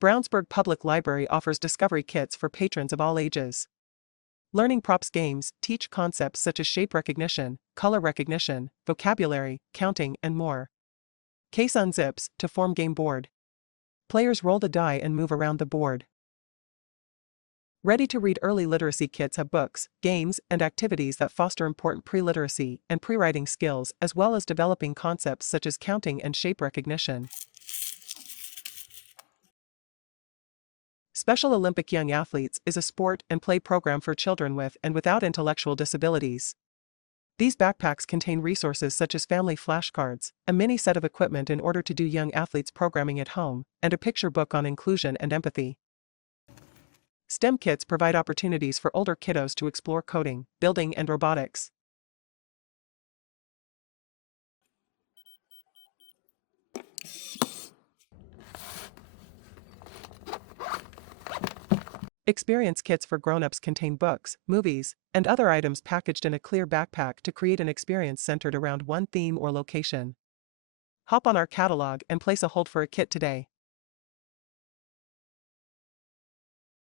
Brownsburg Public Library offers discovery kits for patrons of all ages. Learning props games teach concepts such as shape recognition, color recognition, vocabulary, counting, and more. Case unzips to form game board. Players roll the die and move around the board. Ready-to-read early literacy kits have books, games, and activities that foster important pre-literacy and pre-writing skills as well as developing concepts such as counting and shape recognition. Special Olympic Young Athletes is a sport and play program for children with and without intellectual disabilities. These backpacks contain resources such as family flashcards, a mini set of equipment in order to do young athletes programming at home, and a picture book on inclusion and empathy. STEM kits provide opportunities for older kiddos to explore coding, building, and robotics. Experience kits for grown-ups contain books, movies, and other items packaged in a clear backpack to create an experience centered around one theme or location. Hop on our catalog and place a hold for a kit today.